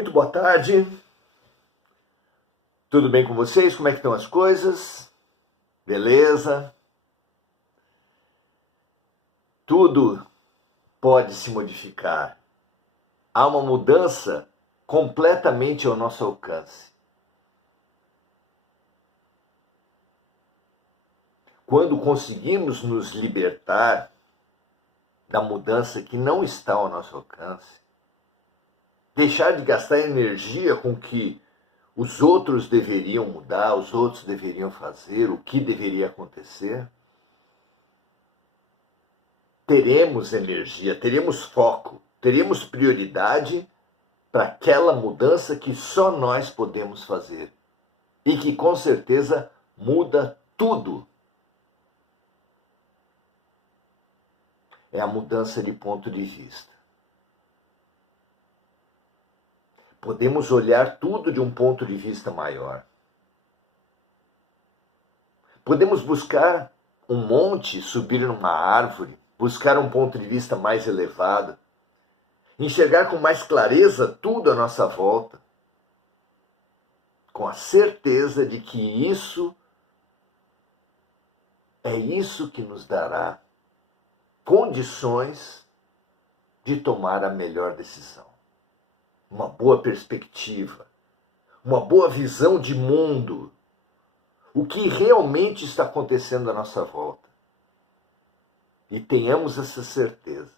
Muito boa tarde, tudo bem com vocês? Como é que estão as coisas? Beleza? Tudo pode se modificar. Há uma mudança completamente ao nosso alcance. Quando conseguimos nos libertar da mudança que não está ao nosso alcance, deixar de gastar energia com o que os outros deveriam mudar, os outros deveriam fazer, o que deveria acontecer, teremos energia, teremos foco, teremos prioridade para aquela mudança que só nós podemos fazer e que com certeza muda tudo. É a mudança de ponto de vista. Podemos olhar tudo de um ponto de vista maior. Podemos buscar um monte, subir numa árvore, buscar um ponto de vista mais elevado, enxergar com mais clareza tudo à nossa volta, com a certeza de que isso que nos dará condições de tomar a melhor decisão. Uma boa perspectiva, uma boa visão de mundo, o que realmente está acontecendo à nossa volta. E tenhamos essa certeza.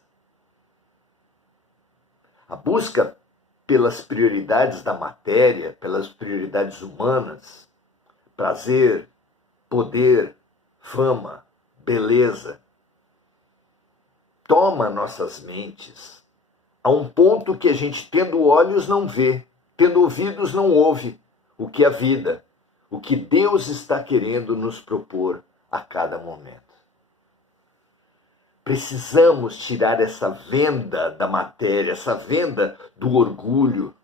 A busca pelas prioridades da matéria, pelas prioridades humanas, prazer, poder, fama, beleza, toma nossas mentes a um ponto que a gente, tendo olhos, não vê, tendo ouvidos, não ouve o que a vida, o que Deus está querendo nos propor a cada momento. Precisamos tirar essa venda da matéria, essa venda do orgulho,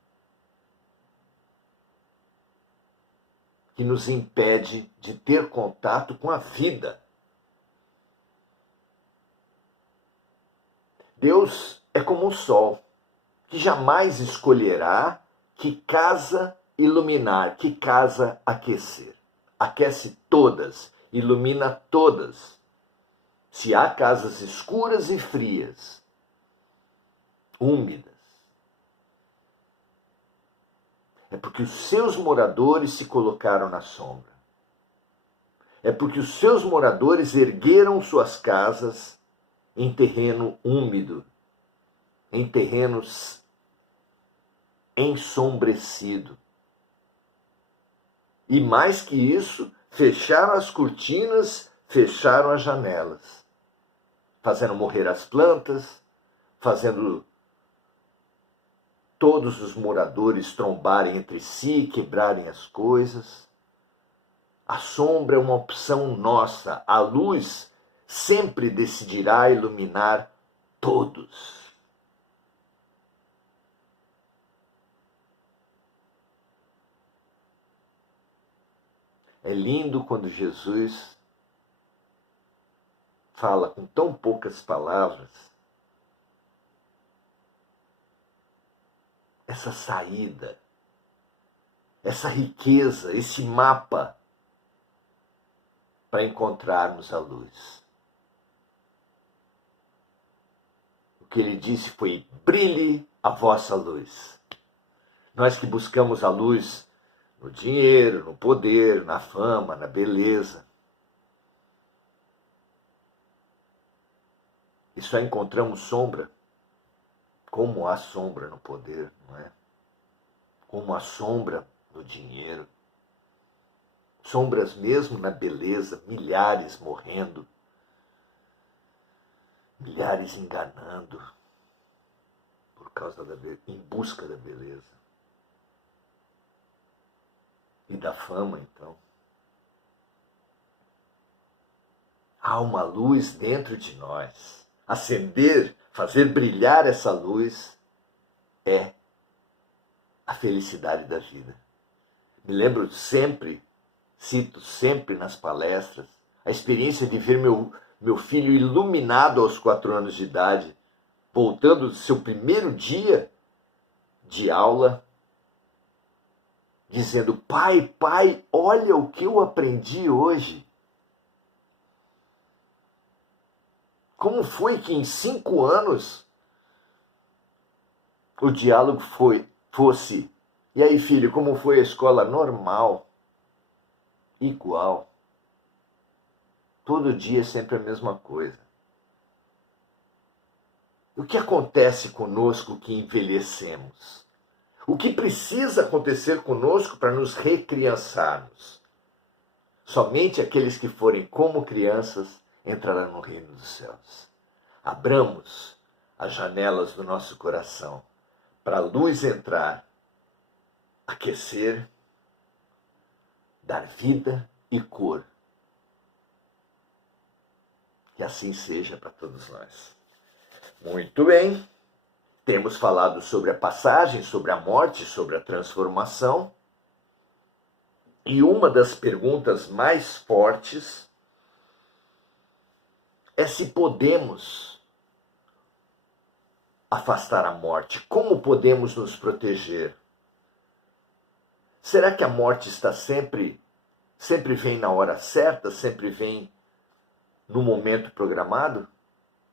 que nos impede de ter contato com a vida. Deus é como o sol, que jamais escolherá que casa iluminar, que casa aquecer. Aquece todas, ilumina todas. Se há casas escuras e frias, úmidas, é porque os seus moradores se colocaram na sombra. É porque os seus moradores ergueram suas casas em terreno úmido, em terrenos ensombrecido. E mais que isso, fecharam as cortinas, fecharam as janelas, fazendo morrer as plantas, fazendo todos os moradores trombarem entre si, quebrarem as coisas. A sombra é uma opção nossa, a luz sempre decidirá iluminar todos. É lindo quando Jesus fala com tão poucas palavras essa saída, essa riqueza, esse mapa para encontrarmos a luz. O que ele disse foi: brilhe a vossa luz. Nós que buscamos a luz no dinheiro, no poder, na fama, na beleza, e só encontramos sombra, como há sombra no poder, não é? Como há sombra no dinheiro. Sombras mesmo na beleza, milhares morrendo, milhares enganando por causa em busca da beleza. E da fama, então. Há uma luz dentro de nós. Acender, fazer brilhar essa luz é a felicidade da vida. Me lembro sempre, cito sempre nas palestras, a experiência de ver meu filho iluminado aos 4 anos de idade, voltando do seu primeiro dia de aula, dizendo: pai, pai, olha o que eu aprendi hoje. Como foi que em 5 anos o diálogo fosse: e aí, filho, como foi a escola? Normal, igual. Todo dia é sempre a mesma coisa. O que acontece conosco que envelhecemos? O que precisa acontecer conosco para nos recriançarmos? Somente aqueles que forem como crianças entrarão no reino dos céus. Abramos as janelas do nosso coração para a luz entrar, aquecer, dar vida e cor. Que assim seja para todos nós. Muito bem. Temos falado sobre a passagem, sobre a morte, sobre a transformação. E uma das perguntas mais fortes é se podemos afastar a morte. Como podemos nos proteger? Será que a morte está sempre vem na hora certa, sempre vem no momento programado?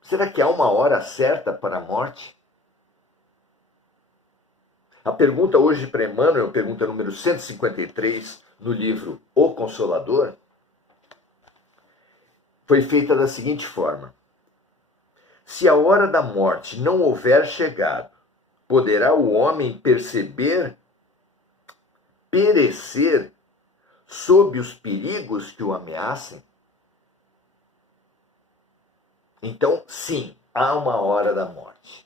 Será que há uma hora certa para a morte? A pergunta hoje para Emmanuel, pergunta número 153, no livro O Consolador, foi feita da seguinte forma: se a hora da morte não houver chegado, poderá o homem perecer sob os perigos que o ameacem? Então, sim, há uma hora da morte.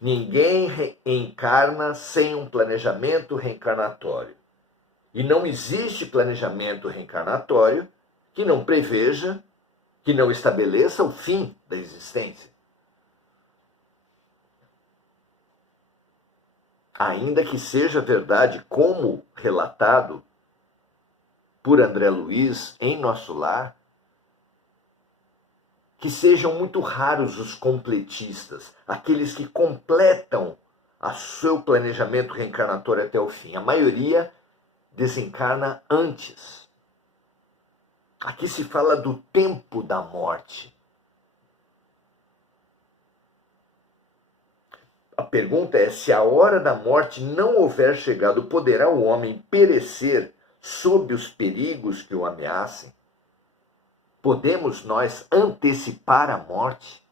Ninguém reencarna sem um planejamento reencarnatório. E não existe planejamento reencarnatório que não preveja, que não estabeleça o fim da existência. Ainda que seja verdade, como relatado por André Luiz em Nosso Lar, que sejam muito raros os completistas, aqueles que completam o seu planejamento reencarnatório até o fim. A maioria desencarna antes. Aqui se fala do tempo da morte. A pergunta é: se a hora da morte não houver chegado, poderá o homem perecer sob os perigos que o ameacem? Podemos nós antecipar a morte?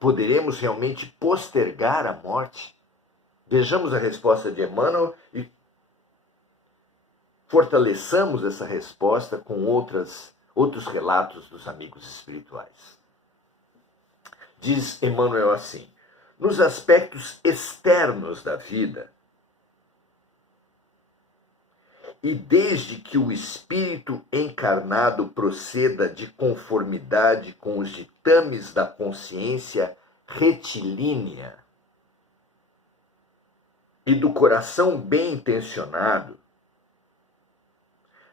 Poderemos realmente postergar a morte? Vejamos a resposta de Emmanuel e fortaleçamos essa resposta com outros relatos dos amigos espirituais. Diz Emmanuel assim: nos aspectos externos da vida, e desde que o espírito encarnado proceda de conformidade com os ditames da consciência retilínea e do coração bem intencionado,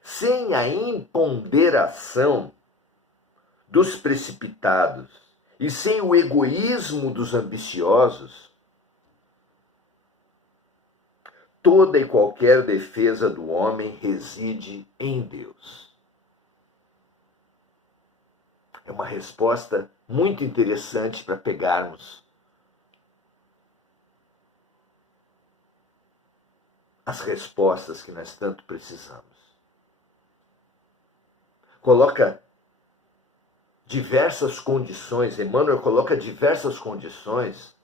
sem a imponderação dos precipitados e sem o egoísmo dos ambiciosos, toda e qualquer defesa do homem reside em Deus. É uma resposta muito interessante para pegarmos as respostas que nós tanto precisamos. Coloca diversas condições, Emmanuel coloca diversas condições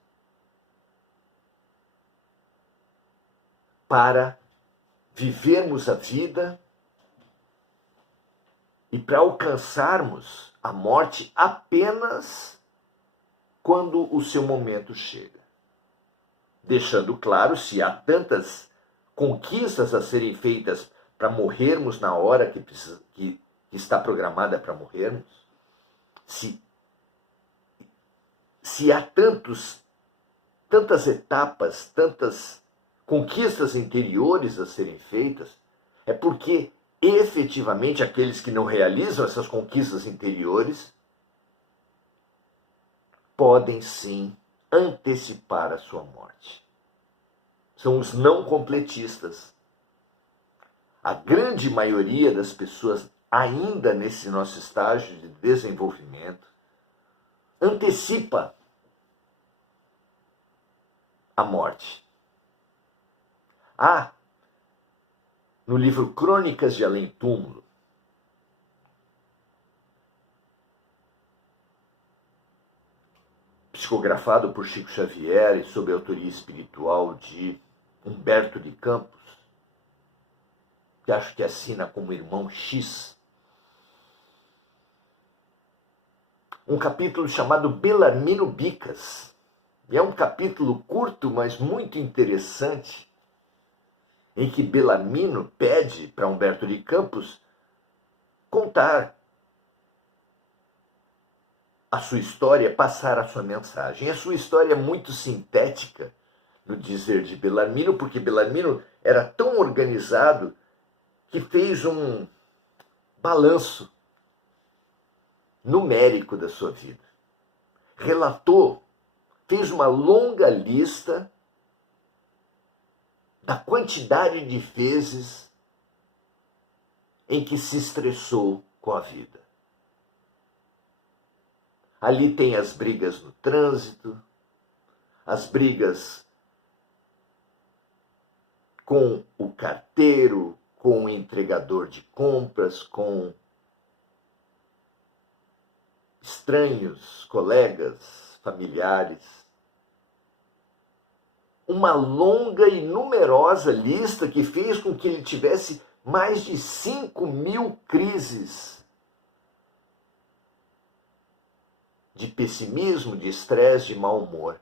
para vivermos a vida e para alcançarmos a morte apenas quando o seu momento chega. Deixando claro, se há tantas conquistas a serem feitas para morrermos na hora que está programada para morrermos, se há tantas etapas, tantas conquistas interiores a serem feitas, é porque efetivamente aqueles que não realizam essas conquistas interiores podem sim antecipar a sua morte. são os não completistas. A grande maioria das pessoas, ainda nesse nosso estágio de desenvolvimento, antecipa a morte. Há, no livro Crônicas de Além Túmulo, psicografado por Chico Xavier e sob a autoria espiritual de Humberto de Campos, que acho que assina como Irmão X, um capítulo chamado Belarmino Bicas. E é um capítulo curto, mas muito interessante, em que Belarmino pede para Humberto de Campos contar a sua história, passar a sua mensagem. A sua história é muito sintética, no dizer de Belarmino, porque Belarmino era tão organizado que fez um balanço numérico da sua vida. Relatou, fez uma longa lista da quantidade de vezes em que se estressou com a vida. Ali tem as brigas no trânsito, as brigas com o carteiro, com o entregador de compras, com estranhos, colegas, familiares. Uma longa e numerosa lista que fez com que ele tivesse mais de 5.000 crises de pessimismo, de estresse, de mau humor.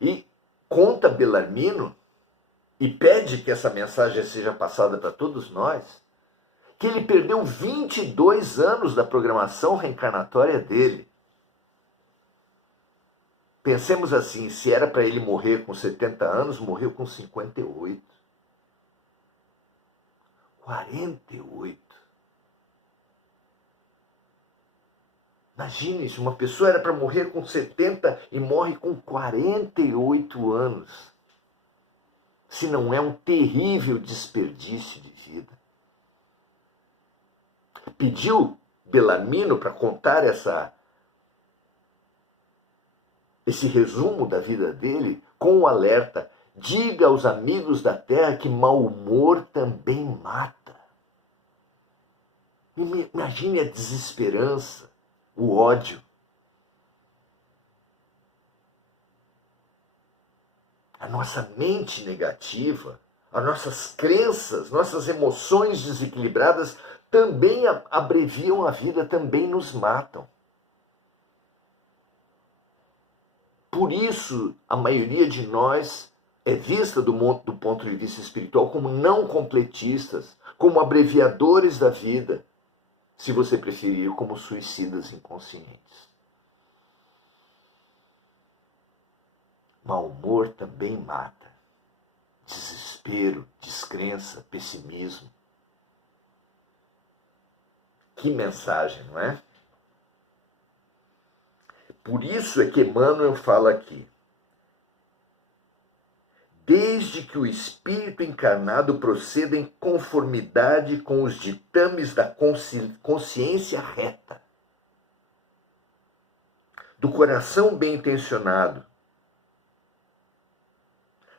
E conta Belarmino, e pede que essa mensagem seja passada para todos nós, que ele perdeu 22 anos da programação reencarnatória dele. Pensemos assim, se era para ele morrer com 70 anos, morreu com 58. 48. Imagine isso, uma pessoa era para morrer com 70 e morre com 48 anos. Se não é um terrível desperdício de vida. Pediu Belarmino para contar esse resumo da vida dele com o alerta: diga aos amigos da terra que mau humor também mata. Imagine a desesperança, o ódio. A nossa mente negativa, as nossas crenças, nossas emoções desequilibradas também abreviam a vida, também nos matam. Por isso, a maioria de nós é vista do ponto de vista espiritual como não completistas, como abreviadores da vida, se você preferir, como suicidas inconscientes. Mau humor também mata. Desespero, descrença, pessimismo. Que mensagem, não é? Por isso é que Emmanuel fala aqui: desde que o espírito encarnado proceda em conformidade com os ditames da consciência reta, do coração bem-intencionado,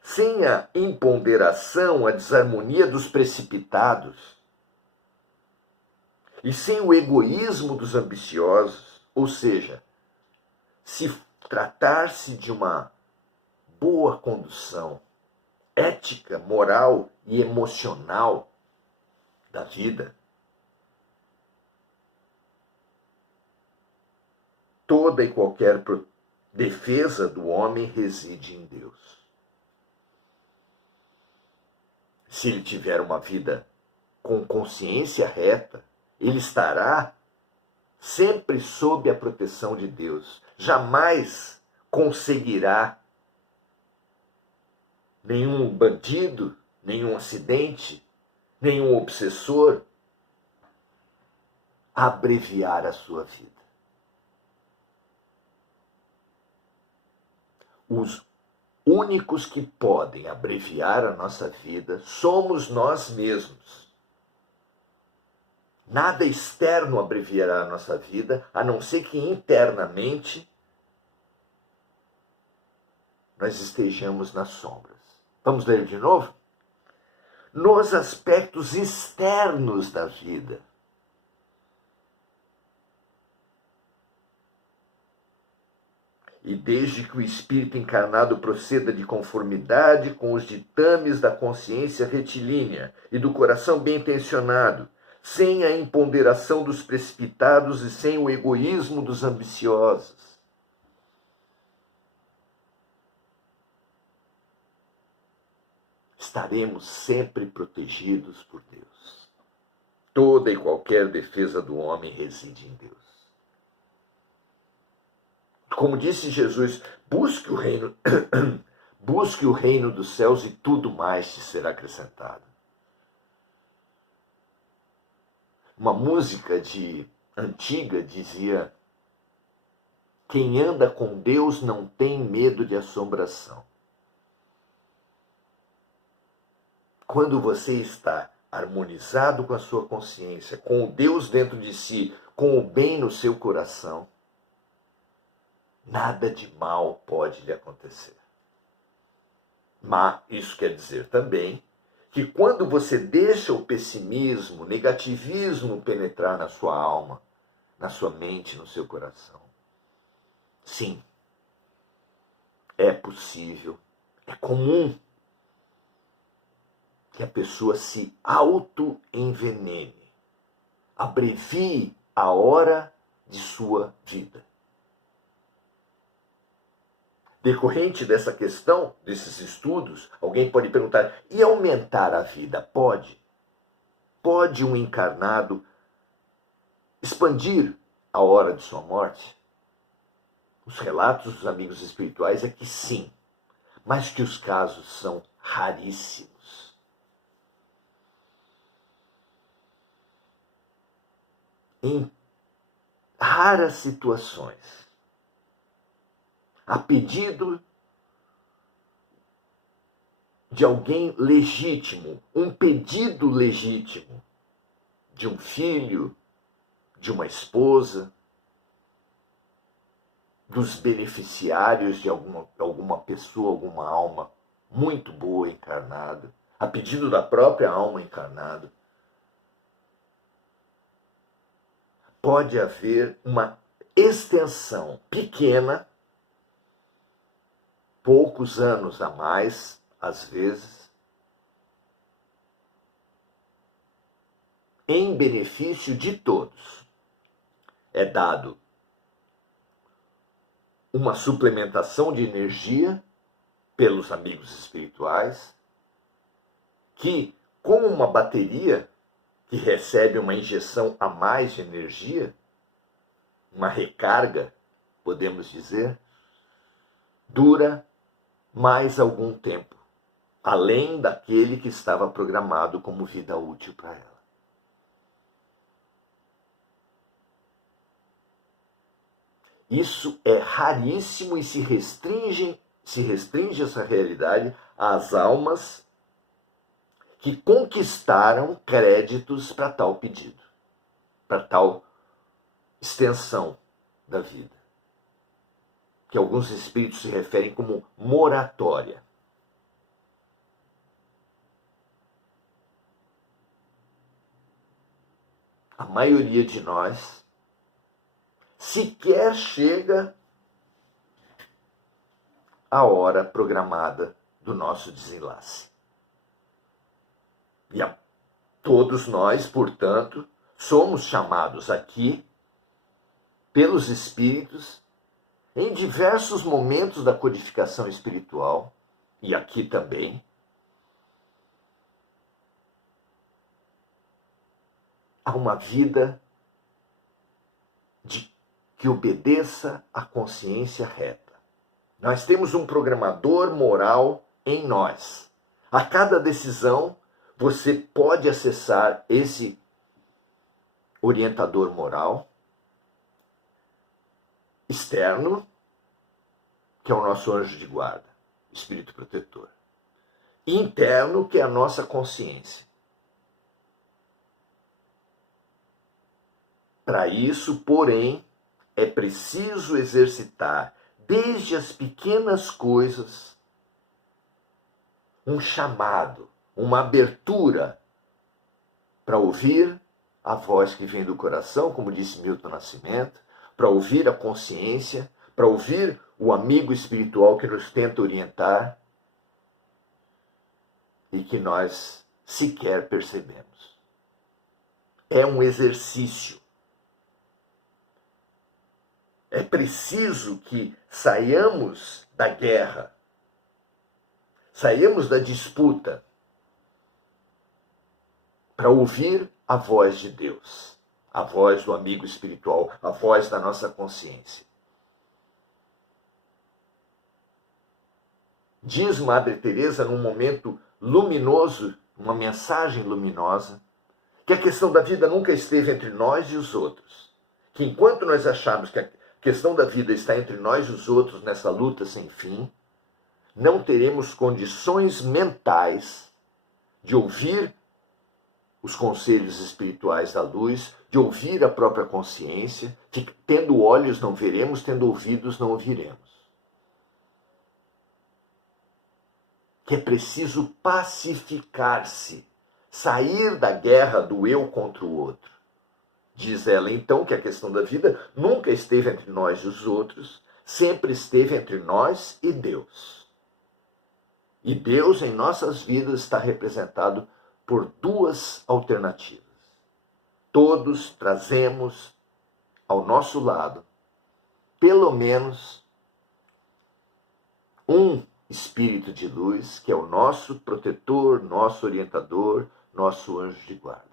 sem a imponderação, a desarmonia dos precipitados, e sem o egoísmo dos ambiciosos, ou seja, se tratar-se de uma boa condução ética, moral e emocional da vida, toda e qualquer defesa do homem reside em Deus. Se ele tiver uma vida com consciência reta, ele estará sempre sob a proteção de Deus. Jamais conseguirá nenhum bandido, nenhum acidente, nenhum obsessor abreviar a sua vida. únicos que podem abreviar a nossa vida somos nós mesmos. Nada externo abreviará a nossa vida, a não ser que internamente nós estejamos nas sombras. Vamos ler de novo? Nos aspectos externos da vida. E desde que o espírito encarnado proceda de conformidade com os ditames da consciência retilínea e do coração bem-intencionado, sem a imponderação dos precipitados e sem o egoísmo dos ambiciosos, estaremos sempre protegidos por Deus. Toda e qualquer defesa do homem reside em Deus. Como disse Jesus, busque o reino, busque o reino dos céus e tudo mais te será acrescentado. Uma música antiga dizia: quem anda com Deus não tem medo de assombração. Quando você está harmonizado com a sua consciência, com o Deus dentro de si, com o bem no seu coração, nada de mal pode lhe acontecer. Mas isso quer dizer também que quando você deixa o pessimismo, o negativismo penetrar na sua alma, na sua mente, no seu coração, sim, é possível, é comum que a pessoa se auto-envenene, abrevie a hora de sua vida. Decorrente dessa questão, desses estudos, alguém pode perguntar, e aumentar a vida? Pode. Pode um encarnado expandir a hora de sua morte? Os relatos dos amigos espirituais é que sim, mas que os casos são raríssimos. Em raras situações, a pedido de alguém legítimo, um pedido legítimo de um filho, de uma esposa, dos beneficiários de alguma pessoa, alguma alma muito boa encarnada, a pedido da própria alma encarnada, pode haver uma extensão pequena, poucos anos a mais, às vezes, em benefício de todos. É dado uma suplementação de energia pelos amigos espirituais, que, como uma bateria que recebe uma injeção a mais de energia, uma recarga, podemos dizer, dura mais algum tempo, além daquele que estava programado como vida útil para ela. Isso é raríssimo e se restringe essa realidade às almas que conquistaram créditos para tal pedido, para tal extensão da vida, que alguns espíritos se referem como moratória. A maioria de nós sequer chega à hora programada do nosso desenlace. E todos nós, portanto, somos chamados aqui pelos espíritos em diversos momentos da codificação espiritual, e aqui também, a uma vida que obedeça à consciência reta. Nós temos um programador moral em nós. A cada decisão, você pode acessar esse orientador moral externo, que é o nosso anjo de guarda, espírito protetor. Interno, que é a nossa consciência. Para isso, porém, é preciso exercitar, desde as pequenas coisas, um chamado, uma abertura para ouvir a voz que vem do coração, como disse Milton Nascimento, para ouvir a consciência, para ouvir o amigo espiritual que nos tenta orientar e que nós sequer percebemos. É um exercício. É preciso que saiamos da guerra, saiamos da disputa, para ouvir a voz de Deus, a voz do amigo espiritual, a voz da nossa consciência. Diz Madre Teresa num momento luminoso, uma mensagem luminosa, que a questão da vida nunca esteve entre nós e os outros. Que enquanto nós achamos que a questão da vida está entre nós e os outros nessa luta sem fim, não teremos condições mentais de ouvir os conselhos espirituais da luz, de ouvir a própria consciência, que tendo olhos não veremos, tendo ouvidos não ouviremos. Que é preciso pacificar-se, sair da guerra do eu contra o outro. Diz ela então que a questão da vida nunca esteve entre nós e os outros, sempre esteve entre nós e Deus. E Deus em nossas vidas está representado por duas alternativas. Todos trazemos ao nosso lado, pelo menos, um espírito de luz, que é o nosso protetor, nosso orientador, nosso anjo de guarda,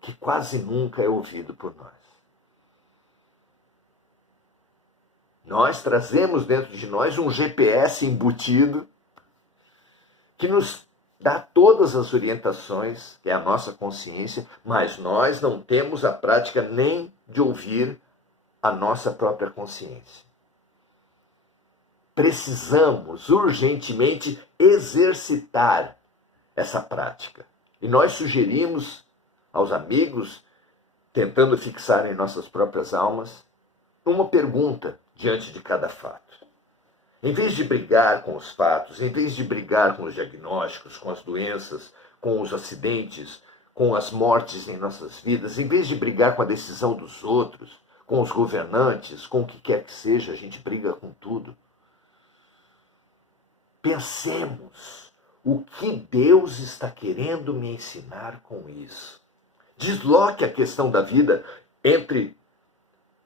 que quase nunca é ouvido por nós. Nós trazemos dentro de nós um GPS embutido que nos dá todas as orientações, que é a nossa consciência, mas nós não temos a prática nem de ouvir a nossa própria consciência. Precisamos urgentemente exercitar essa prática. E nós sugerimos aos amigos, tentando fixar em nossas próprias almas, uma pergunta diante de cada fato. Em vez de brigar com os fatos, em vez de brigar com os diagnósticos, com as doenças, com os acidentes, com as mortes em nossas vidas, em vez de brigar com a decisão dos outros, com os governantes, com o que quer que seja, a gente briga com tudo. Pensemos o que Deus está querendo me ensinar com isso. Desloque a questão da vida entre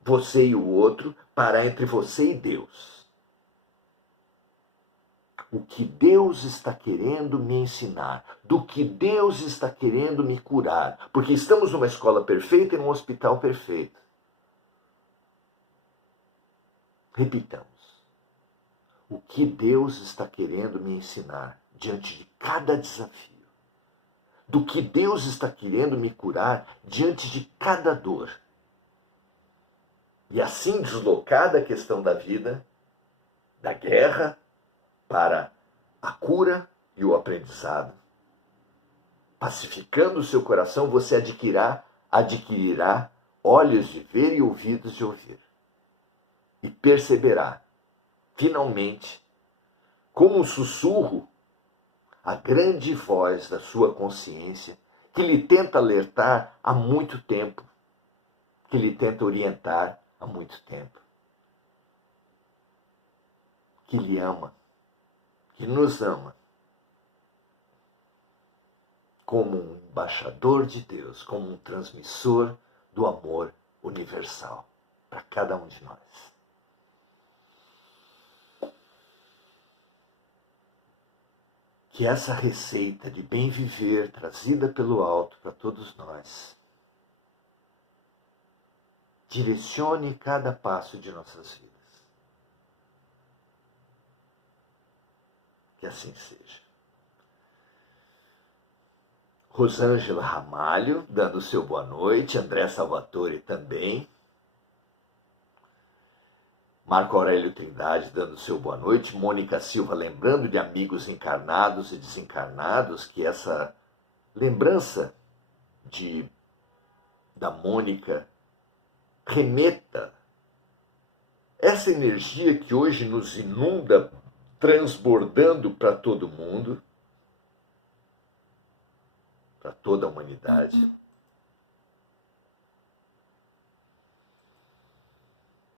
você e o outro para entre você e Deus. O que Deus está querendo me ensinar, do que Deus está querendo me curar, porque estamos numa escola perfeita e num hospital perfeito. Repitamos. O que Deus está querendo me ensinar diante de cada desafio, do que Deus está querendo me curar diante de cada dor. E assim deslocar da questão da vida, da guerra, para a cura e o aprendizado. Pacificando o seu coração, você adquirirá olhos de ver e ouvidos de ouvir. E perceberá, finalmente, como um sussurro, a grande voz da sua consciência, que lhe tenta alertar há muito tempo, que lhe tenta orientar há muito tempo, que lhe ama, que nos ama, como um embaixador de Deus, como um transmissor do amor universal para cada um de nós. Que essa receita de bem viver trazida pelo alto para todos nós direcione cada passo de nossas vidas. Que assim seja. Rosângela Ramalho, dando o seu boa noite, André Salvatore também. Marco Aurélio Trindade dando seu boa noite, Mônica Silva lembrando de amigos encarnados e desencarnados, que essa lembrança da Mônica remeta essa energia que hoje nos inunda, transbordando para todo mundo, para toda a humanidade,